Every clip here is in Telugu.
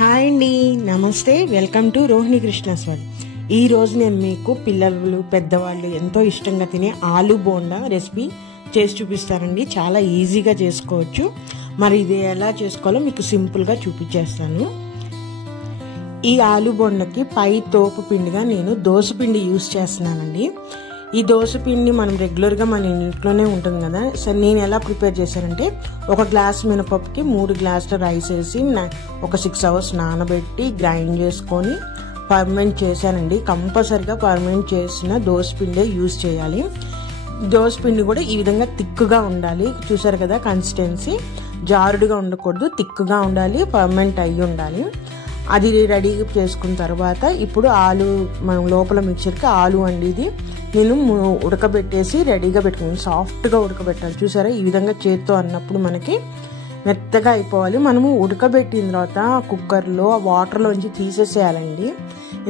హాయ్ అండి, నమస్తే. Welcome to Rohini Krishna's world. ఈరోజు నేను మీకు పిల్లలు పెద్దవాళ్ళు ఎంతో ఇష్టంగా తినే ఆలు బోండా రెసిపీ చేసి చూపిస్తానండి. చాలా ఈజీగా చేసుకోవచ్చు. మరి ఇది ఎలా చేసుకోవాలో మీకు సింపుల్గా చూపించేస్తాను. ఈ ఆలు బోండకి పై తోపు పిండిగా నేను దోసపిండి యూస్ చేస్తున్నానండి. ఈ దోసపిండి మనం రెగ్యులర్గా మన ఇంట్లోనే ఉంటుంది కదా. సరే, నేను ఎలా ప్రిపేర్ చేశానంటే, ఒక గ్లాస్ మినపప్పుకి 3 గ్లాసుల రైస్ వేసి ఒక 6 అవర్స్ నానబెట్టి గ్రైండ్ చేసుకొని పర్మనెంట్ చేశానండి. కంపల్సరిగా పర్మనెంట్ చేసిన దోసపిండే యూజ్ చేయాలి. దోసపిండి కూడా ఈ విధంగా థిక్గా ఉండాలి. చూసారు కదా, కన్సిస్టెన్సీ జారుడుగా ఉండకూడదు, థిక్గా ఉండాలి, పర్మనెంట్ అయ్యి ఉండాలి. అది రెడీ చేసుకున్న తర్వాత ఇప్పుడు ఆలు మనం లోపల మిక్చర్కి ఆలు అండి ఇది నేను ఉడకబెట్టేసి రెడీగా పెట్టుకున్నాను. సాఫ్ట్గా ఉడకబెట్టాలి. చూసారా, ఈ విధంగా చేత్తో అన్నప్పుడు మనకి మెత్తగా అయిపోవాలి. మనము ఉడకబెట్టిన తర్వాత కుక్కర్లో ఆ వాటర్లోంచి తీసేసేయాలండి.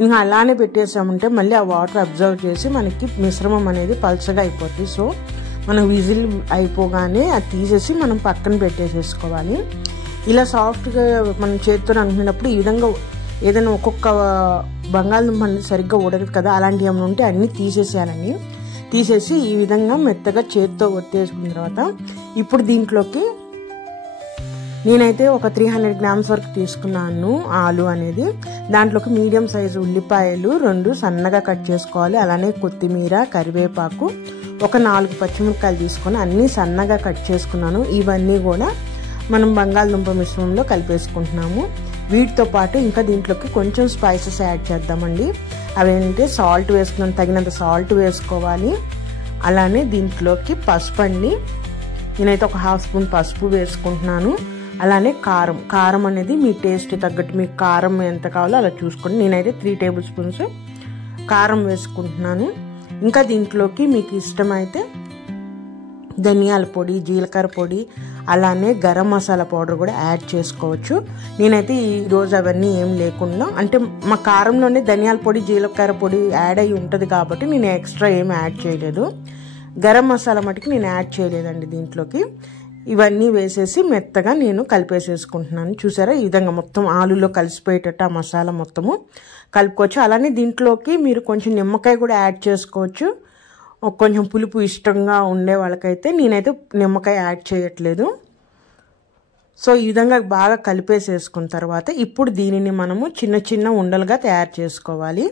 ఇంకా అలానే పెట్టేసామంటే మళ్ళీ ఆ వాటర్ అబ్జర్వ్ చేసి మనకి మిశ్రమం అనేది పల్చగా అయిపోతుంది. సో మనం విజిల్ అయిపోగానే అది తీసేసి మనం పక్కన పెట్టేసేసుకోవాలి. ఇలా సాఫ్ట్గా మనం చేత్తో అనుకున్నప్పుడు ఈ విధంగా ఏదైనా ఒక్కొక్క బంగాళదుంప అనేది సరిగ్గా ఉడకదు కదా, అలాంటివి ఏమైనా ఉంటే అన్నీ తీసేసేయాలండి. తీసేసి ఈ విధంగా మెత్తగా చేత్తో ఒత్తేసుకున్న తర్వాత ఇప్పుడు దీంట్లోకి నేనైతే ఒక 300 గ్రామ్స్ వరకు తీసుకున్నాను ఆలు అనేది. దాంట్లోకి మీడియం సైజు ఉల్లిపాయలు 2 సన్నగా కట్ చేసుకోవాలి. అలానే కొత్తిమీర, కరివేపాకు, ఒక 4 పచ్చిమిరపకాయలు తీసుకొని అన్నీ సన్నగా కట్ చేసుకున్నాను. ఇవన్నీ కూడా మనం బంగాళదుంప మిశ్రమంలో కలిపేసుకుంటున్నాము. వీటితో పాటు ఇంకా దీంట్లోకి కొంచెం స్పైసెస్ యాడ్ చేద్దామండి. అవేంటంటే సాల్ట్ వేసుకున్నాను, తగినంత సాల్ట్ వేసుకోవాలి. అలానే దీంట్లోకి పసుపు అండి, నేనైతే ఒక 1/2 స్పూన్ పసుపు వేసుకుంటున్నాను. అలానే కారం అనేది మీ టేస్ట్ తగ్గట్టు మీకు కారం ఎంత కావాలో అలా చూసుకోండి. నేనైతే 3 టేబుల్ స్పూన్స్ కారం వేసుకుంటున్నాను. ఇంకా దీంట్లోకి మీకు ఇష్టమైతే ధనియాల పొడి, జీలకర్ర పొడి, అలానే గరం మసాలా పౌడర్ కూడా యాడ్ చేసుకోవచ్చు. నేనైతే ఈరోజు అవన్నీ ఏం లేకుండా, అంటే మా కారంలోనే ధనియాల పొడి, జీలకర్ర పొడి యాడ్ అయ్యి ఉంటుంది కాబట్టి నేను ఎక్స్ట్రా ఏం యాడ్ చేయలేదు. గరం మసాలా మటుకు నేను యాడ్ చేయలేదండి దీంట్లోకి. ఇవన్నీ వేసేసి మెత్తగా నేను కలిపేసేసుకుంటున్నాను. చూసారా, ఈ విధంగా మొత్తం ఆలులో కలిసిపోయేటట్టు ఆ మసాలా మొత్తము కలుపుకోవచ్చు. అలానే దీంట్లోకి మీరు కొంచెం నిమ్మకాయ కూడా యాడ్ చేసుకోవచ్చు. కొంచెం పులుపు ఇష్టంగా ఉండే వాళ్ళకైతే నేనైతే నిమ్మకాయ యాడ్ చేయట్లేదు. సో ఈ విధంగా బాగా కలిపేసేసుకున్న తర్వాత ఇప్పుడు దీనిని మనము చిన్న చిన్న ఉండలుగా తయారు చేసుకోవాలి.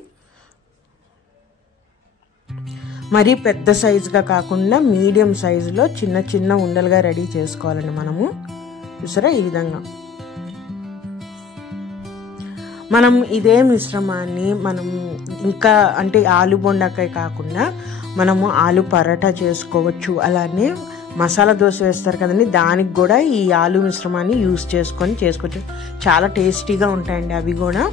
మరీ పెద్ద సైజుగా కాకుండా మీడియం సైజులో చిన్న చిన్న ఉండలుగా రెడీ చేసుకోవాలండి మనము. చూసారా, ఈ విధంగా మనం ఇదే మిశ్రమాన్ని మనం ఇంకా అంటే ఆలు బొండాకాయ కాకుండా మనము ఆలు పరోటా చేసుకోవచ్చు. అలానే మసాలా దోశ వేస్తారు కదండి, దానికి కూడా ఈ ఆలు మిశ్రమాన్ని యూస్ చేసుకోవచ్చు. చాలా టేస్టీగా ఉంటాయండి అవి కూడా.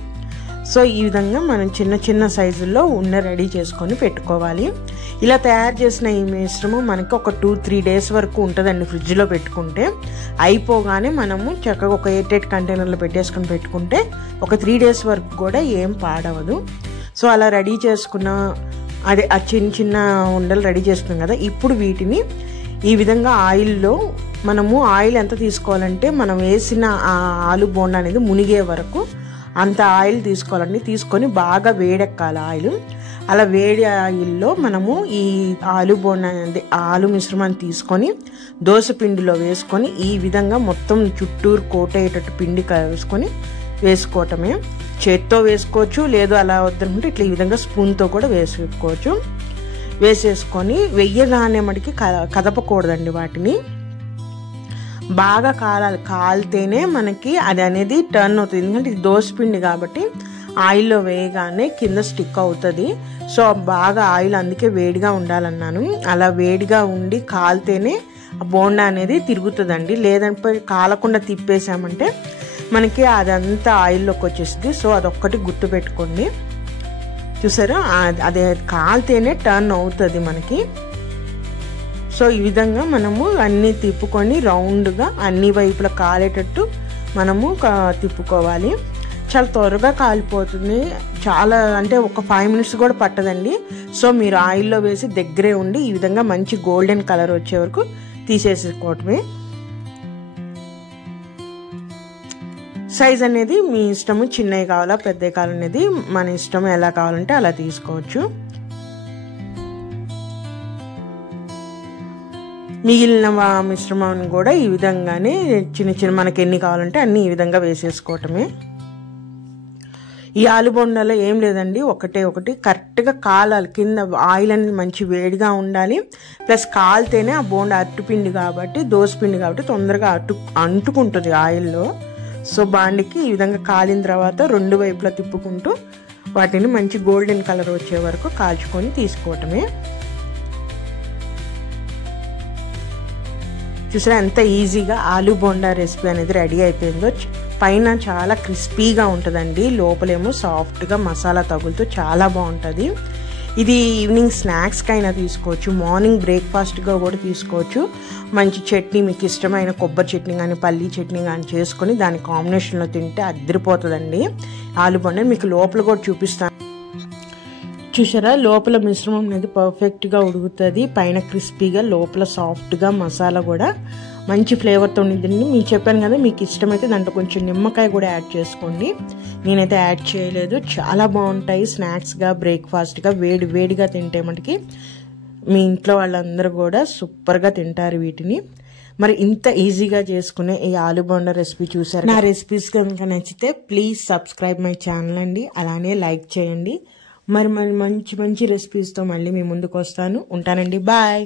సో ఈ విధంగా మనం చిన్న చిన్న సైజుల్లో ఉన్న రెడీ చేసుకొని పెట్టుకోవాలి. ఇలా తయారు చేసిన ఈ మిశ్రమం మనకి ఒక 2-3 డేస్ వరకు ఉంటుందండి ఫ్రిడ్జ్లో పెట్టుకుంటే. అయిపోగానే మనము చక్కగా ఒక ఎయిర్టైట్ కంటైనర్లో పెట్టేసుకొని పెట్టుకుంటే ఒక 3 డేస్ వరకు కూడా ఏం పాడవదు. సో అలా రెడీ చేసుకున్న అదే ఆ చిన్న చిన్న ఉండలు రెడీ చేసుకున్నాం కదా, ఇప్పుడు వీటిని ఈ విధంగా ఆయిల్లో మనము ఆయిల్ ఎంత తీసుకోవాలంటే మనం వేసిన ఆ ఆలు బోండా అనేది మునిగే వరకు అంత ఆయిల్ తీసుకోవాలండి. తీసుకొని బాగా వేడెక్కాలి ఆయిల్. అలా వేడి ఆయిల్లో మనము ఈ ఆలు బోండా అనేది ఆలు మిశ్రమాన్ని తీసుకొని దోసపిండిలో వేసుకొని ఈ విధంగా మొత్తం చుట్టూరు కోటయ్యేటట్టు పిండి వేసుకోవటమే. చేత్తో వేసుకోవచ్చు, లేదు అలా వద్దనుకుంటే ఇట్లా ఈ విధంగా స్పూన్తో కూడా వేసుకోవచ్చు. వేసేసుకొని వెయ్యగానే మటుకి కదపకూడదండి. వాటిని బాగా కాలితేనే మనకి అది అనేది టర్న్ అవుతుంది. ఎందుకంటే ఇది దోసపిండి కాబట్టి ఆయిల్లో వేయగానే కింద స్టిక్ అవుతుంది. సో బాగా ఆయిల్ అందుకే వేడిగా ఉండాలన్నాను. అలా వేడిగా ఉండి కాలితేనే ఆ బోండా అనేది తిరుగుతుందండి. లేదంటే కాలకుండా తిప్పేసామంటే మనకి అదంతా ఆయిల్లోకి వచ్చేస్తుంది. సో అదొక్కటి గుర్తు పెట్టుకోండి. చూసారా, అదే కాలితేనే టర్న్ అవుతుంది మనకి. సో ఈ విధంగా మనము అన్నీ తిప్పుకొని రౌండ్గా అన్ని వైపులా కాలేటట్టు మనము తిప్పుకోవాలి. చాలా త్వరగా కాలిపోతుంది. చాలా అంటే ఒక 5 మినిట్స్ కూడా పట్టదండి. సో మీరు ఆయిల్లో వేసి దగ్గరే ఉండి ఈ విధంగా మంచి గోల్డెన్ కలర్ వచ్చే వరకు తీసేసుకోవటమే. సైజ్ అనేది మీ ఇష్టము, చిన్నవి కావాలా పెద్దవి కావాలనేది మన ఇష్టం, ఎలా కావాలంటే అలా తీసుకోవచ్చు. మిగిలిన మిశ్రమాన్ని కూడా ఈ విధంగానే చిన్న చిన్న మనకి ఎన్ని కావాలంటే అన్ని ఈ విధంగా వేసేసుకోవటమే. ఈ ఆలు బోండాలో ఏం లేదండి, ఒకటి కరెక్ట్గా కాలాలి. కింద ఆయిల్ అనేది మంచి వేడిగా ఉండాలి, ప్లస్ కాలితేనే ఆ బోండా అట్టుపిండి కాబట్టి, దోసపిండి కాబట్టి తొందరగా అంటుకుంటుంది ఆయిల్లో. సో బాండికి ఈ విధంగా కాలిన తర్వాత 2 వైపులా తిప్పుకుంటూ వాటిని మంచి గోల్డెన్ కలర్ వచ్చే వరకు కాల్చుకొని తీసుకోవటమే. చూసారా ఎంత ఈజీగా ఆలు బోండా రెసిపీ అనేది రెడీ అయిపోయిందో. పైన చాలా క్రిస్పీగా ఉంటుందండి, లోపలేమో సాఫ్ట్గా మసాలా తగులుతూ చాలా బాగుంటుంది. ఇది ఈవినింగ్ స్నాక్స్కి అయినా తీసుకోవచ్చు, మార్నింగ్ బ్రేక్ఫాస్ట్గా కూడా తీసుకోవచ్చు. మంచి చట్నీ, మీకు ఇష్టమైన కొబ్బరి చట్నీ కానీ పల్లీ చట్నీ కానీ చేసుకొని దాని కాంబినేషన్లో తింటే అద్దరిపోతుందండి ఆలు బోండా. మీకు లోపల కూడా చూపిస్తాను. చూసారా లోపల మిశ్రమం అనేది పర్ఫెక్ట్గా ఉడుకుతుంది, పైన క్రిస్పీగా లోపల సాఫ్ట్గా మసాలా కూడా మంచి ఫ్లేవర్తో ఉండిందండి. మీకు చెప్పాను కదా, మీకు ఇష్టమైతే దాంట్లో కొంచెం నిమ్మకాయ కూడా యాడ్ చేసుకోండి. నేనైతే యాడ్ చేయలేదు. చాలా బాగుంటాయి స్నాక్స్గా, బ్రేక్ఫాస్ట్గా, వేడిగా తింటే మనకి మీ ఇంట్లో వాళ్ళందరూ కూడా సూపర్గా తింటారు వీటిని. మరి ఇంత ఈజీగా చేసుకునే ఈ ఆలు బోండా రెసిపీ చూసారు. నా రెసిపీస్ కనుక నచ్చితే ప్లీజ్ సబ్స్క్రైబ్ మై ఛానల్ అండి, అలానే లైక్ చేయండి. మరి మంచి రెసిపీస్తో మళ్ళీ మీ ముందుకు వస్తాను. ఉంటానండి, బాయ్.